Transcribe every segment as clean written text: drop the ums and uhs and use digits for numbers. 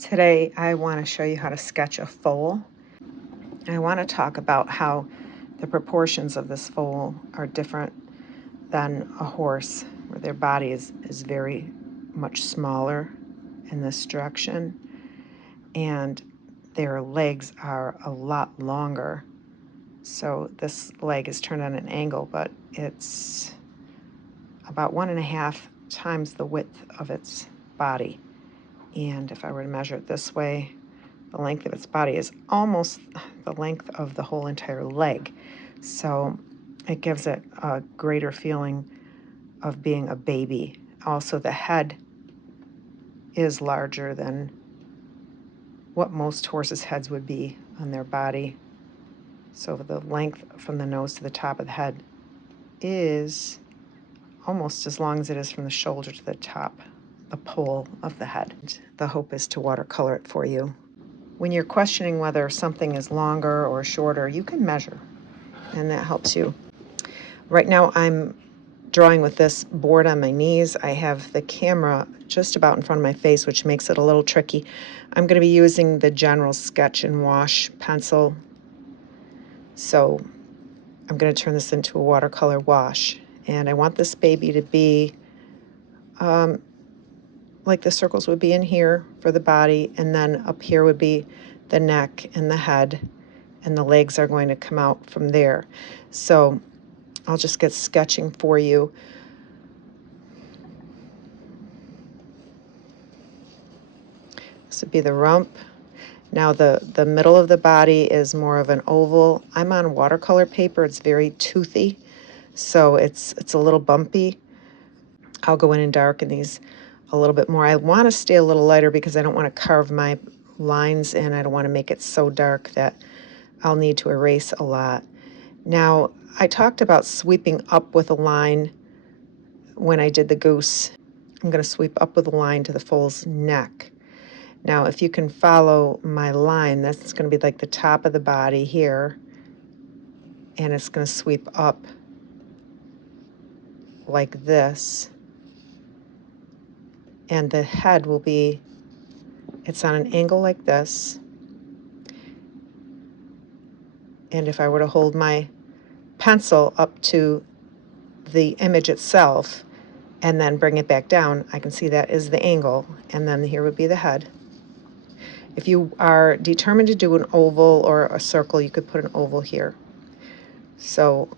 Today I want to show you how to sketch a foal. I want to talk about how the proportions of this foal are different than a horse, where their body is very much smaller in this direction, and their legs are a lot longer. So this leg is turned on an angle, but it's about 1.5 times the width of its body. And if I were to measure it this way, the length of its body is almost the length of the whole entire leg. So it gives it a greater feeling of being a baby. Also, the head is larger than what most horses' heads would be on their body. So the length from the nose to the top of the head is almost as long as it is from the shoulder to the top, the pole of the head. The hope is to watercolor it for you. When you're questioning whether something is longer or shorter, you can measure, and that helps you. Right now I'm drawing with this board on my knees. I have the camera just about in front of my face, which makes it a little tricky. I'm going to be using the general sketch and wash pencil. So I'm going to turn this into a watercolor wash. And I want this baby to be like the circles would be in here for the body, and then up here would be the neck and the head, and the legs are going to come out from there. So I'll just get sketching for you. This would be the rump. Now the middle of the body is more of an oval. I'm on watercolor paper. It's very toothy, so it's a little bumpy. I'll go in and darken these a little bit more. I want to stay a little lighter because I don't want to carve my lines in. I don't want to make it so dark that I'll need to erase a lot. Now, I talked about sweeping up with a line when I did the goose. I'm going to sweep up with a line to the foal's neck. Now, if you can follow my line, that's going to be like the top of the body here, and it's going to sweep up like this. And the head will be, it's on an angle like this. And if I were to hold my pencil up to the image itself and then bring it back down, I can see that is the angle. And then here would be the head. If you are determined to do an oval or a circle, you could put an oval here. So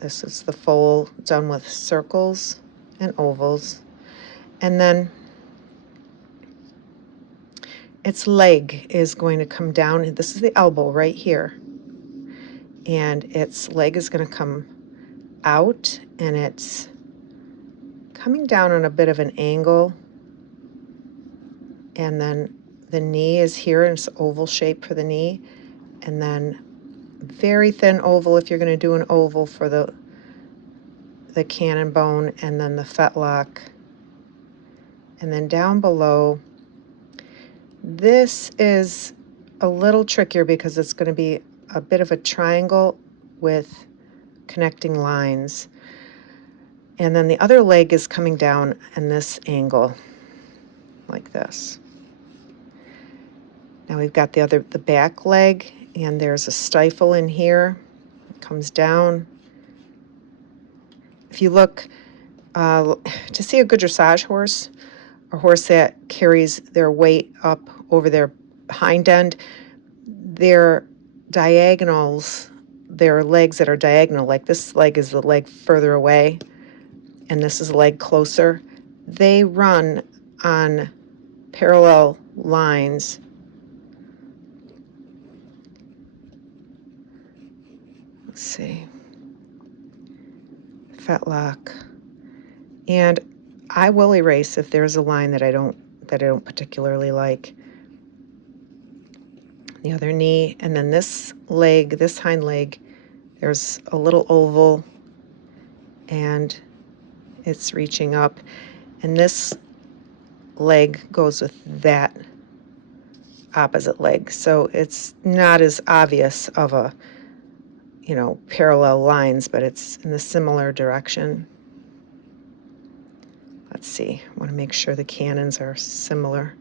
this is the foal done with circles and ovals. And then its leg is going to come down. This is the elbow right here. And its leg is going to come out, and it's coming down on a bit of an angle. And then the knee is here, and it's oval shape for the knee. And then very thin oval if you're going to do an oval for the cannon bone, and then the fetlock. And then down below, this is a little trickier because it's going to be a bit of a triangle with connecting lines. And then the other leg is coming down in this angle, like this. Now we've got the back leg, and there's a stifle in here. It comes down. If you look to see a good dressage horse, a horse that carries their weight up over their hind end, their diagonals, their legs that are diagonal, like this leg is the leg further away, and this is the leg closer. They run on parallel lines. Let's see. Fetlock. And I will erase if there's a line that I don't particularly like. The other knee, and then this leg, this hind leg, there's a little oval, and it's reaching up, and this leg goes with that opposite leg. So it's not as obvious of a, parallel lines, but it's in the similar direction. Let's see, I want to make sure the cannons are similar.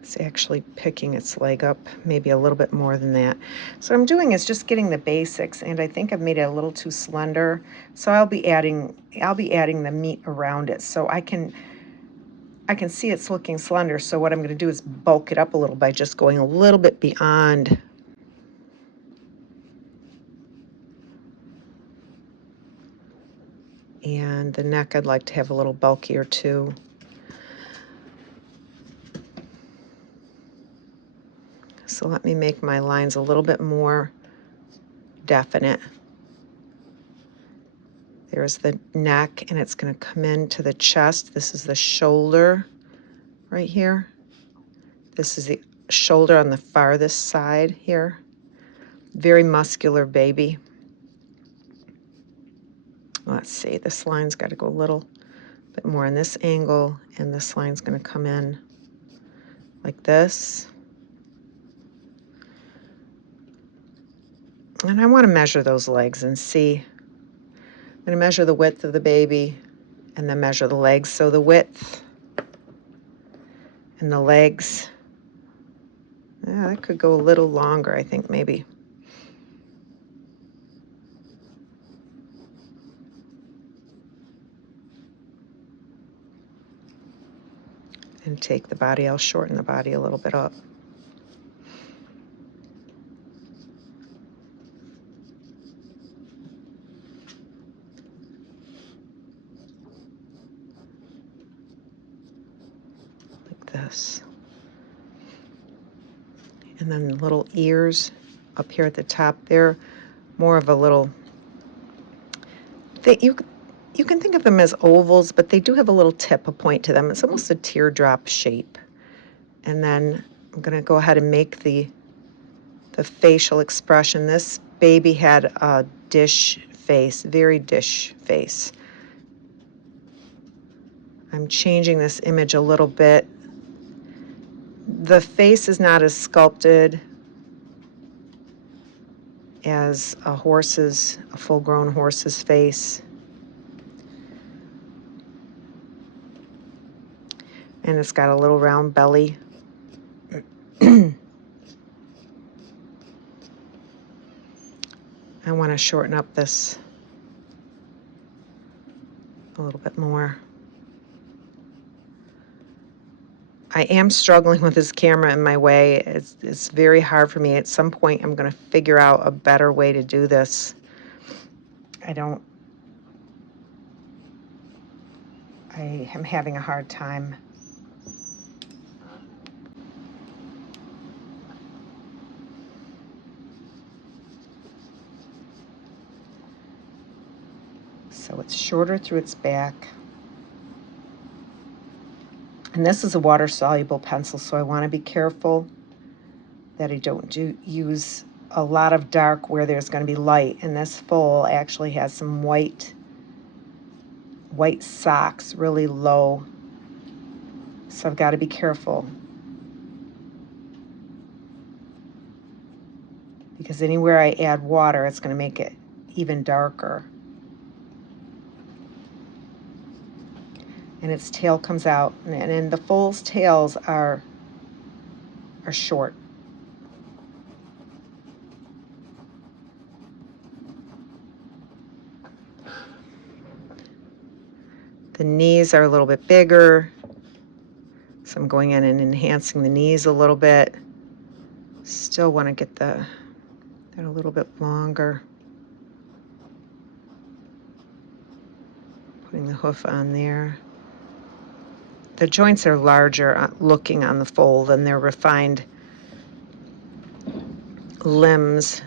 It's actually picking its leg up, maybe a little bit more than that. So what I'm doing is just getting the basics, and I think I've made it a little too slender. So I'll be adding the meat around it, so I can see it's looking slender. So what I'm going to do is bulk it up a little by just going a little bit beyond. And the neck I'd like to have a little bulkier too. So let me make my lines a little bit more definite. There's the neck, and it's going to come into the chest. This is the shoulder right here. This is the shoulder on the farthest side here. Very muscular baby. Let's see, this line's got to go a little bit more in this angle, and this line's going to come in like this. And I want to measure those legs and see. I'm going to measure the width of the baby and then measure the legs. So the width and the legs, yeah, that could go a little longer, I think, maybe. And take the body, I'll shorten the body a little bit up. Like this. And then the little ears up here at the top, they're more of a little, you can think of them as ovals, but they do have a little tip, a point to them. It's almost a teardrop shape. And then I'm going to go ahead and make the facial expression. This baby had a dish face, very dish face. I'm changing this image a little bit. The face is not as sculpted as a full-grown horse's face. And it's got a little round belly. I want to shorten up this a little bit more. I am struggling with this camera in my way. It's very hard for me. At some point, I'm going to figure out a better way to do this. I am having a hard time. So it's shorter through its back. And this is a water-soluble pencil, so I want to be careful that I don't use a lot of dark where there's going to be light. And this foal actually has some white socks, really low. So I've got to be careful. Because anywhere I add water, it's going to make it even darker. And its tail comes out, and the foal's tails are short. The knees are a little bit bigger, so I'm going in and enhancing the knees a little bit. Still want to get they're a little bit longer. Putting the hoof on there. The joints are larger looking on the foal than their refined limbs.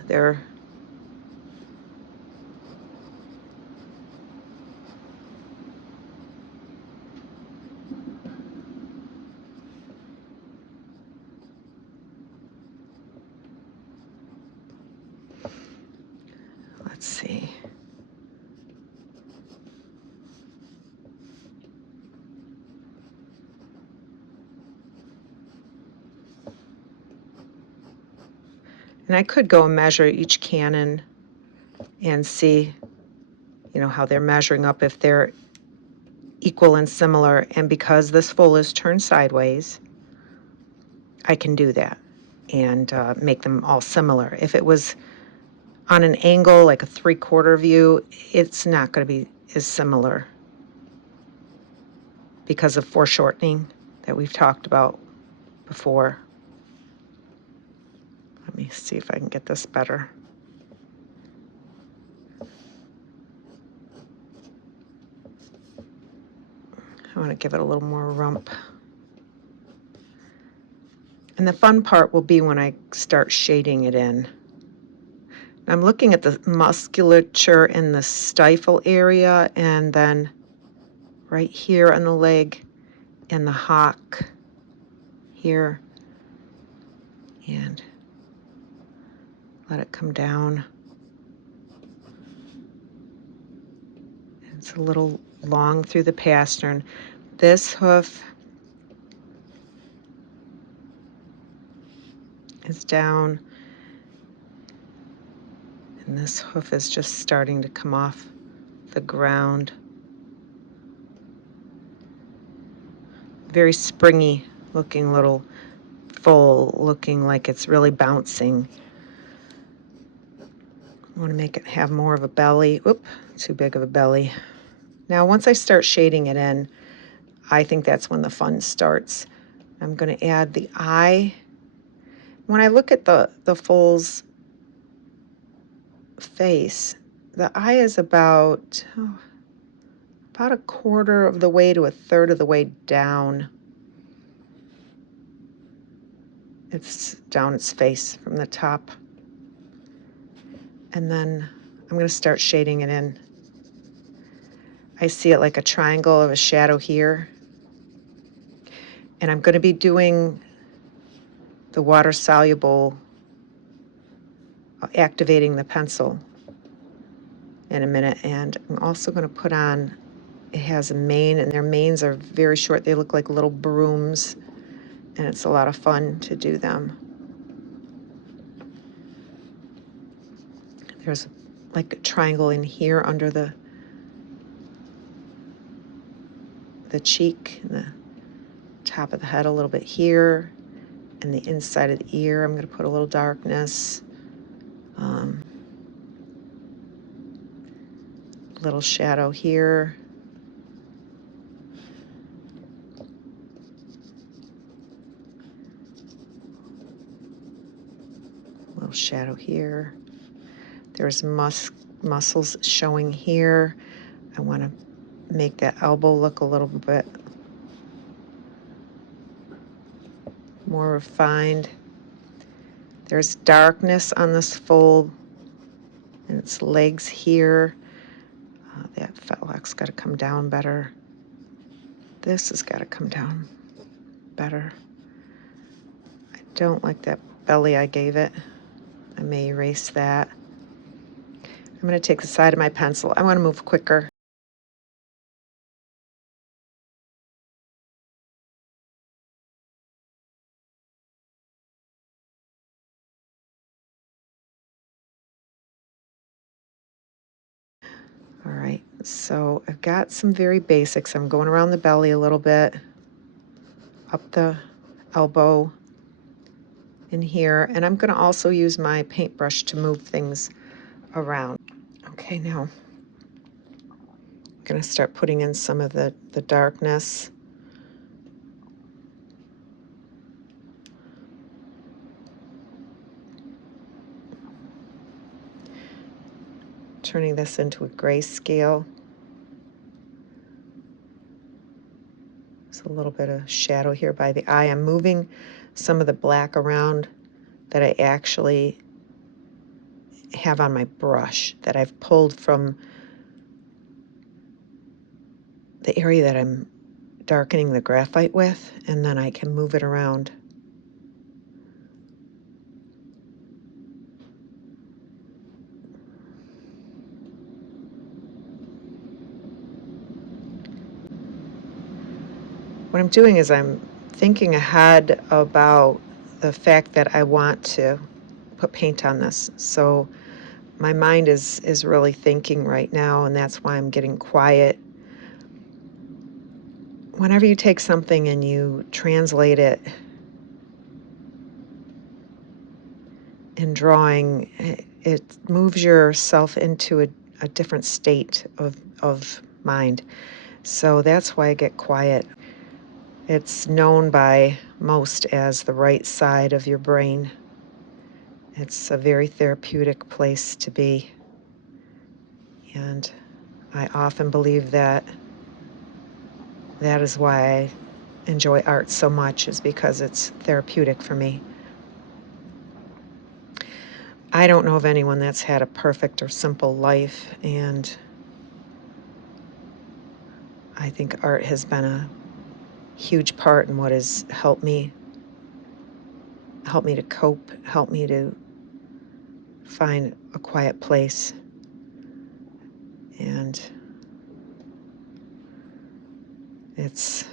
Let's see. And I could go and measure each cannon and see, you know, how they're measuring up, if they're equal and similar. And because this foal is turned sideways, I can do that and make them all similar. If it was on an angle, like a 3/4 view, it's not going to be as similar because of foreshortening that we've talked about before. Let me see if I can get this better. I want to give it a little more rump. And the fun part will be when I start shading it in. I'm looking at the musculature in the stifle area, and then right here on the leg and the hock here, and let it come down. It's a little long through the pastern. This hoof is down, and this hoof is just starting to come off the ground. Very springy looking little foal, looking like it's really bouncing. I want to make it have more of a belly. Oop, too big of a belly. Now once I start shading it in, I think that's when the fun starts. I'm going to add the eye. When I look at the foal's face, the eye is about a 1/4 of the way to 1/3 of the way down. It's down its face from the top. And then I'm going to start shading it in. I see it like a triangle of a shadow here. And I'm going to be doing the water-soluble, activating the pencil in a minute. And I'm also going to put on, it has a mane, and their manes are very short. They look like little brooms, and it's a lot of fun to do them. There's like a triangle in here under the cheek, and the top of the head a little bit here, and the inside of the ear. I'm going to put a little darkness. Little shadow here. Little shadow here. There's muscles showing here. I want to make that elbow look a little bit more refined. There's darkness on this foal and its legs here. That fetlock's got to come down better. This has got to come down better. I don't like that belly I gave it. I may erase that. I'm going to take the side of my pencil. I want to move quicker. All right, so I've got some very basics. I'm going around the belly a little bit, up the elbow in here, and I'm going to also use my paintbrush to move things around. Okay, now I'm going to start putting in some of the darkness. Turning this into a grayscale. There's a little bit of shadow here by the eye. I'm moving some of the black around that I actually have on my brush, that I've pulled from the area that I'm darkening the graphite with, and then I can move it around. What I'm doing is I'm thinking ahead about the fact that I want to put paint on this. So my mind is really thinking right now, and that's why I'm getting quiet. Whenever you take something and you translate it in drawing, it moves yourself into a different state of mind. So that's why I get quiet. It's known by most as the right side of your brain. It's a very therapeutic place to be. And I often believe that that is why I enjoy art so much, is because it's therapeutic for me. I don't know of anyone that's had a perfect or simple life, and I think art has been a huge part in what has helped me to cope, helped me to find a quiet place. And it's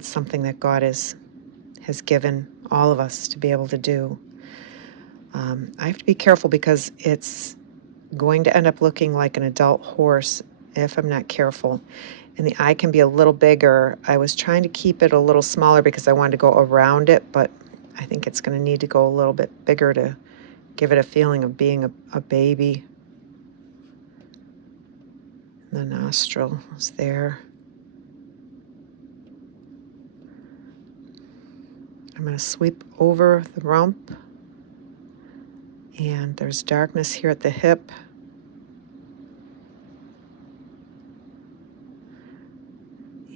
something that God has given all of us to be able to do. I have to be careful because it's going to end up looking like an adult horse if I'm not careful. And the eye can be a little bigger. I was trying to keep it a little smaller because I wanted to go around it, but I think it's going to need to go a little bit bigger to give it a feeling of being a baby. The nostril is there. I'm going to sweep over the rump, and there's darkness here at the hip.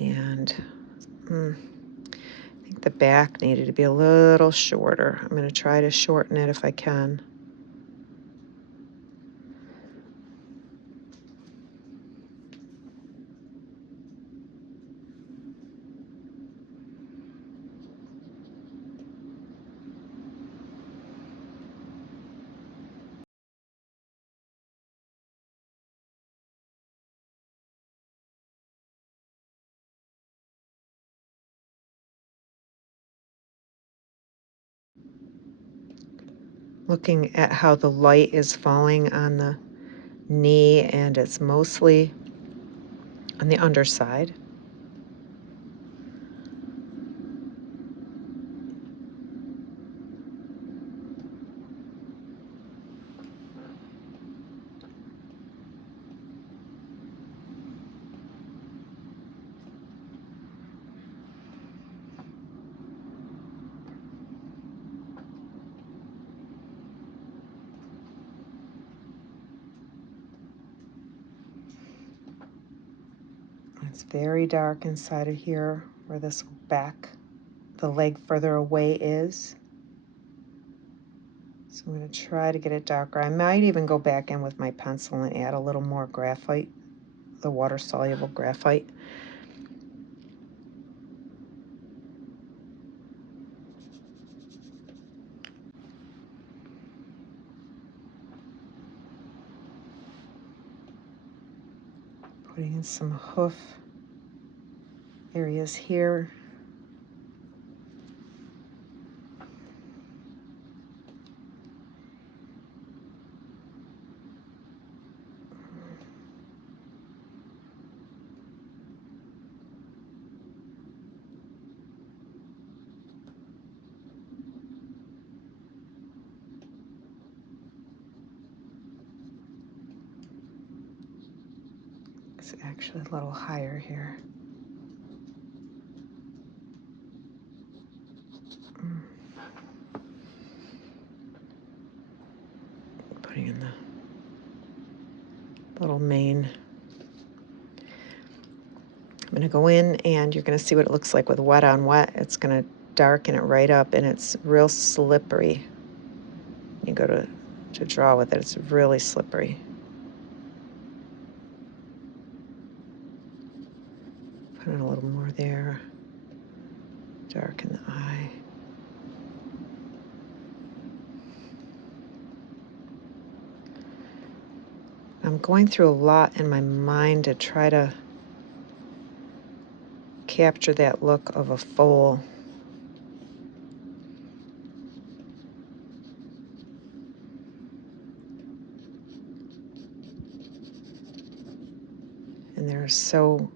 And I think the back needed to be a little shorter. I'm going to try to shorten it if I can. Looking at how the light is falling on the knee, and it's mostly on the underside. It's very dark inside of here where this back, the leg further away is. So I'm going to try to get it darker. I might even go back in with my pencil and add a little more graphite, the water-soluble graphite. Putting in some hoof areas here. It's actually a little higher here. Putting in the little mane. I'm going to go in, and you're going to see what it looks like with wet on wet. It's going to darken it right up, and it's real slippery. You go to draw with it, it's really slippery. Put in a little more there. Darken the eye. I'm going through a lot in my mind to try to capture that look of a foal. and they're so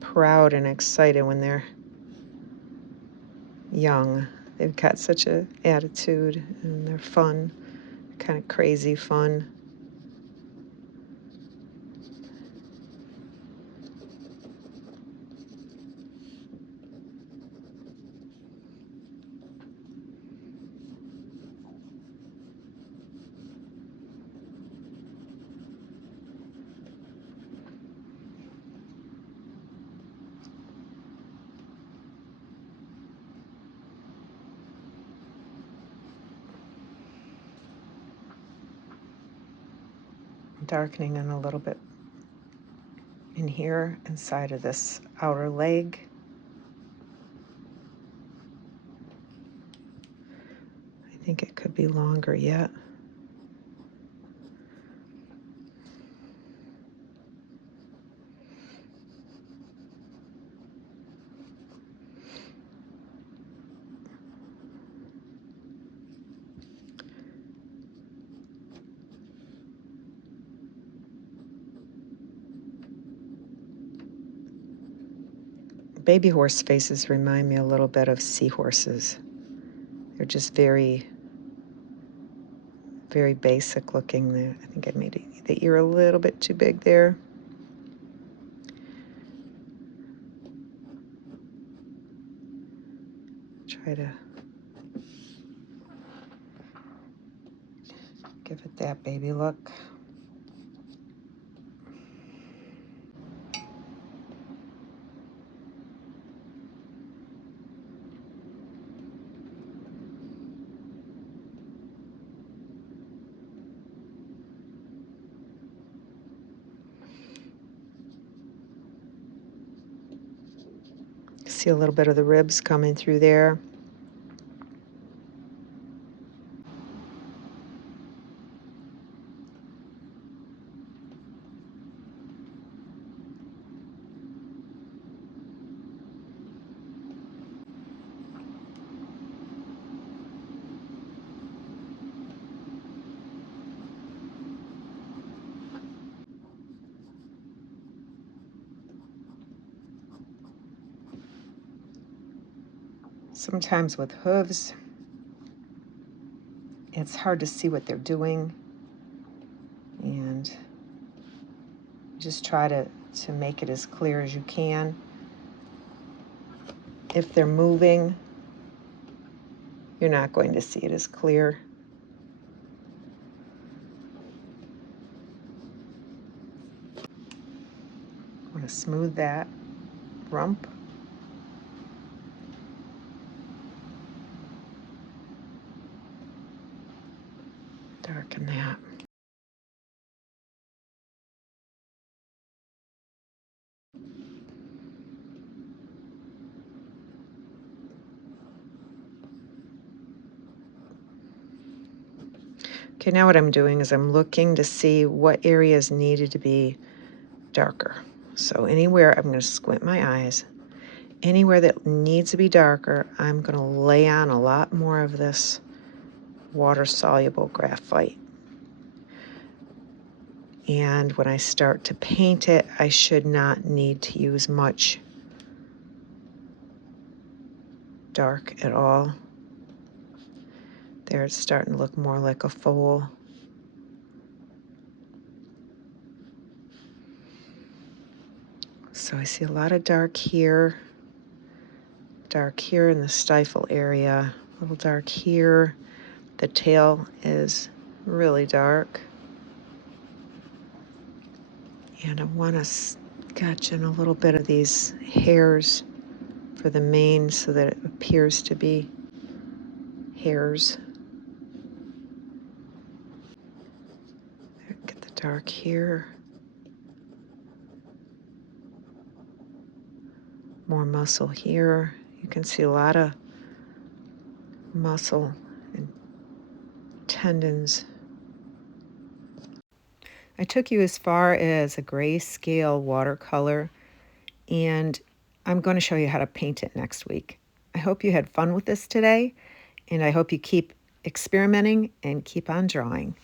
proud and excited when they're young. They've got such an attitude, and they're fun, kind of crazy fun. Darkening in a little bit in here inside of this outer leg. I think it could be longer yet. Baby horse faces remind me a little bit of seahorses. They're just very, very basic looking there. I think I made the ear a little bit too big there. Try to give it that baby look. See a little bit of the ribs coming through there. Sometimes with hooves, it's hard to see what they're doing, and just try to make it as clear as you can. If they're moving, you're not going to see it as clear. I want to smooth that rump. Darken that. Okay, now what I'm doing is I'm looking to see what areas needed to be darker. So anywhere, I'm going to squint my eyes. Anywhere that needs to be darker, I'm going to lay on a lot more of this water-soluble graphite. And when I start to paint it, I should not need to use much dark at all. There, it's starting to look more like a foal. So I see a lot of dark here in the stifle area, a little dark here. The tail is really dark. And I want to sketch in a little bit of these hairs for the mane so that it appears to be hairs. Get the dark here. More muscle here. You can see a lot of muscle and tendons. I took you as far as a grayscale watercolor, and I'm going to show you how to paint it next week. I hope you had fun with this today, and I hope you keep experimenting and keep on drawing.